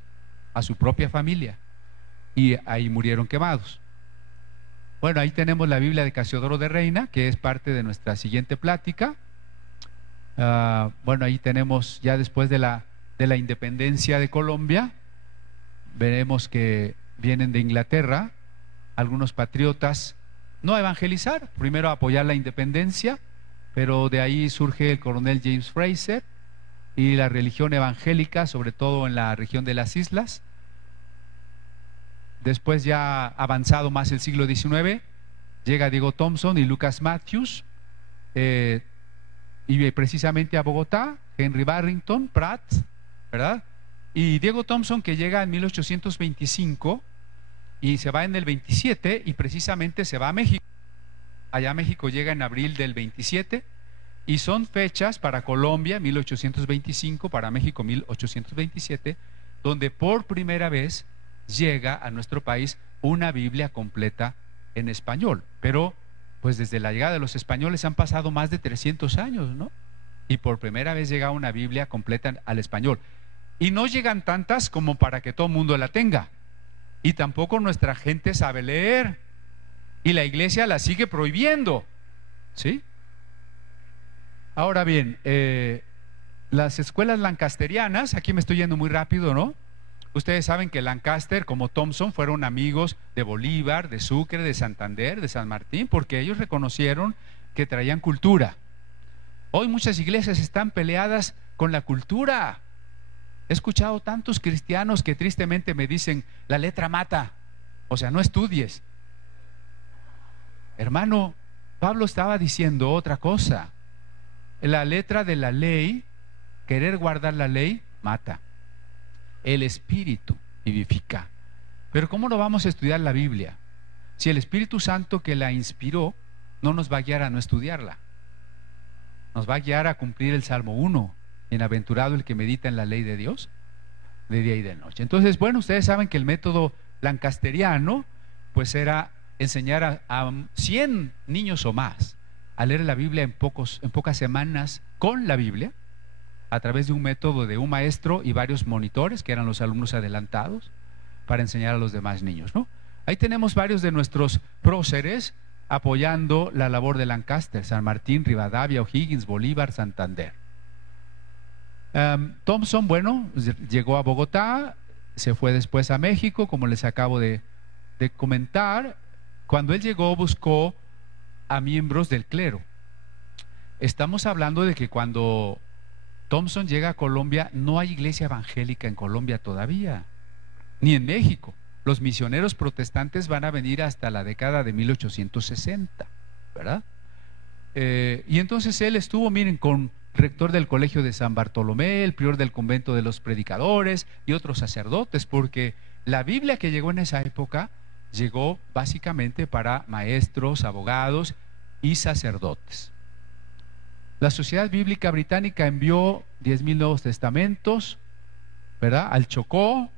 a su propia familia, y ahí murieron quemados. Bueno, ahí tenemos la Biblia de Casiodoro de Reina, que es parte de nuestra siguiente plática. Bueno, ahí tenemos ya después de la independencia de Colombia, veremos que vienen de Inglaterra algunos patriotas, no a evangelizar, primero a apoyar la independencia, pero de ahí surge el coronel James Fraser y la religión evangélica, sobre todo en la región de las islas. Después, ya avanzado más el siglo XIX, llega Diego Thompson y Lucas Matthews, y precisamente a Bogotá, Henry Barrington, Pratt, ¿verdad? Y Diego Thompson, que llega en 1825 y se va en el 27 y precisamente se va a México. Allá a México llega en abril del 27 y son fechas para Colombia 1825, para México 1827, donde por primera vez llega a nuestro país una Biblia completa en español. Pero pues desde la llegada de los españoles han pasado más de 300 años, ¿no? Y por primera vez llega una Biblia completa al español. Y no llegan tantas como para que todo el mundo la tenga. Y tampoco nuestra gente sabe leer. Y la iglesia la sigue prohibiendo, ¿sí? Ahora bien, las escuelas lancasterianas, aquí me estoy yendo muy rápido, ¿no? Ustedes saben que Lancaster, como Thompson, fueron amigos de Bolívar, de Sucre, de Santander, de San Martín, porque ellos reconocieron que traían cultura. Hoy muchas iglesias están peleadas con la cultura. He escuchado tantos cristianos que tristemente me dicen: la letra mata, o sea, no estudies. Hermano, Pablo estaba diciendo otra cosa. La letra de la ley, querer guardar la ley, mata. El Espíritu vivifica. Pero ¿cómo no vamos a estudiar la Biblia si el Espíritu Santo que la inspiró no nos va a guiar a no estudiarla? Nos va a guiar a cumplir el Salmo 1: bienaventurado el que medita en la ley de Dios de día y de noche. Entonces, bueno, ustedes saben que el método lancasteriano pues era enseñar a 100 niños o más a leer la Biblia en pocas semanas con la Biblia, a través de un método de un maestro y varios monitores que eran los alumnos adelantados, para enseñar a los demás niños, ¿no? Ahí tenemos varios de nuestros próceres apoyando la labor de Lancaster: San Martín, Rivadavia, O'Higgins, Bolívar, Santander. Thompson, bueno, llegó a Bogotá, se fue después a México, como les acabo de comentar. Cuando él llegó, buscó a miembros del clero. Estamos hablando de que cuando Thompson llega a Colombia, no hay iglesia evangélica en Colombia todavía, ni en México. Los misioneros protestantes van a venir hasta la década de 1860, ¿verdad? Y entonces él estuvo, miren, con rector del colegio de San Bartolomé, el prior del convento de los predicadores y otros sacerdotes, porque la Biblia que llegó en esa época llegó básicamente para maestros, abogados y sacerdotes. La Sociedad Bíblica Británica envió 10,000 Nuevos Testamentos, ¿verdad?, al Chocó.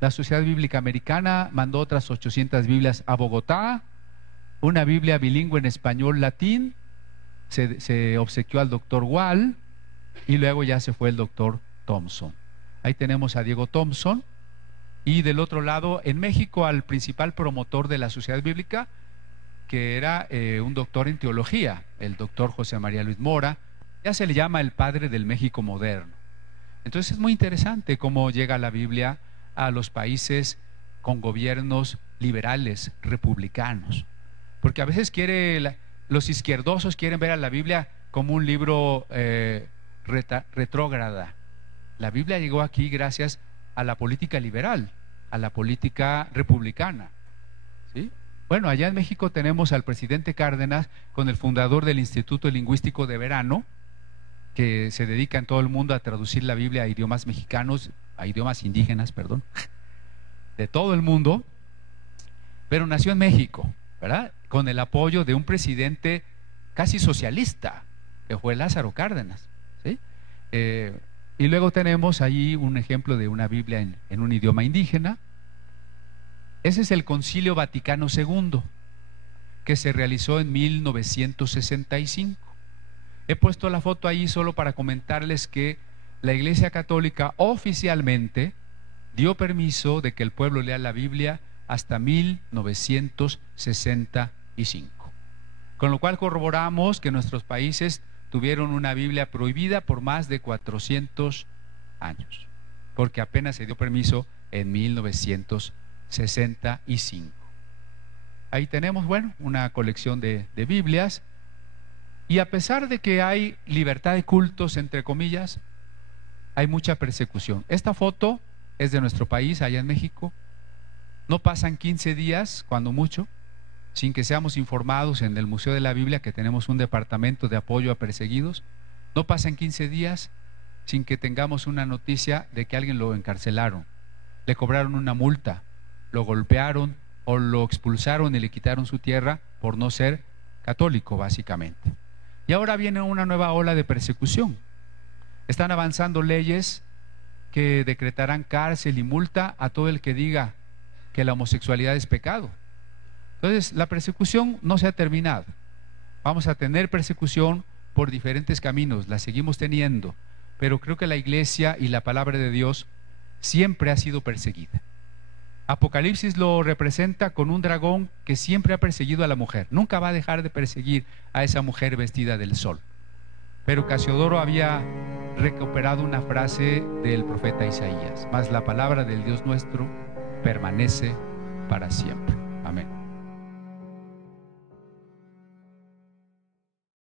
La Sociedad Bíblica Americana mandó otras 800 Biblias a Bogotá. Una Biblia bilingüe en español-latín se obsequió al doctor Wall, y luego ya se fue el doctor Thompson. Ahí tenemos a Diego Thompson. Y del otro lado, en México, al principal promotor de la Sociedad Bíblica, que era un doctor en teología, el doctor José María Luis Mora. Ya se le llama el padre del México moderno. Entonces es muy interesante cómo llega la Biblia a los países con gobiernos liberales, republicanos, porque a veces los izquierdosos quieren ver a la Biblia como un libro retrógrada. La Biblia llegó aquí gracias a la política liberal, a la política republicana, ¿sí? Bueno, allá en México tenemos al presidente Cárdenas con el fundador del Instituto Lingüístico de Verano, que se dedica en todo el mundo a traducir la Biblia a idiomas mexicanos, a idiomas indígenas, perdón, de todo el mundo, pero nació en México, ¿verdad?, con el apoyo de un presidente casi socialista, que fue Lázaro Cárdenas, ¿sí? Y luego tenemos ahí un ejemplo de una Biblia en un idioma indígena. Ese es el Concilio Vaticano II, que se realizó en 1965. He puesto la foto ahí solo para comentarles que la Iglesia Católica oficialmente dio permiso de que el pueblo lea la Biblia hasta 1965. Con lo cual corroboramos que nuestros países tuvieron una Biblia prohibida por más de 400 años, porque apenas se dio permiso en 1965. Ahí tenemos, bueno, una colección de Biblias. Y a pesar de que hay libertad de cultos, entre comillas, hay mucha persecución. Esta foto es de nuestro país, allá en México. No pasan 15 días, cuando mucho, sin que seamos informados en el Museo de la Biblia, que tenemos un departamento de apoyo a perseguidos. No pasan 15 días sin que tengamos una noticia de que alguien lo encarcelaron, le cobraron una multa, lo golpearon o lo expulsaron y le quitaron su tierra por no ser católico, básicamente. Y ahora viene una nueva ola de persecución. Están avanzando leyes que decretarán cárcel y multa a todo el que diga que la homosexualidad es pecado. Entonces, la persecución no se ha terminado. Vamos a tener persecución por diferentes caminos, la seguimos teniendo, pero creo que la iglesia y la palabra de Dios siempre ha sido perseguida. Apocalipsis lo representa con un dragón que siempre ha perseguido a la mujer. Nunca va a dejar de perseguir a esa mujer vestida del sol. Pero Casiodoro había recuperado una frase del profeta Isaías: mas la palabra del Dios nuestro permanece para siempre.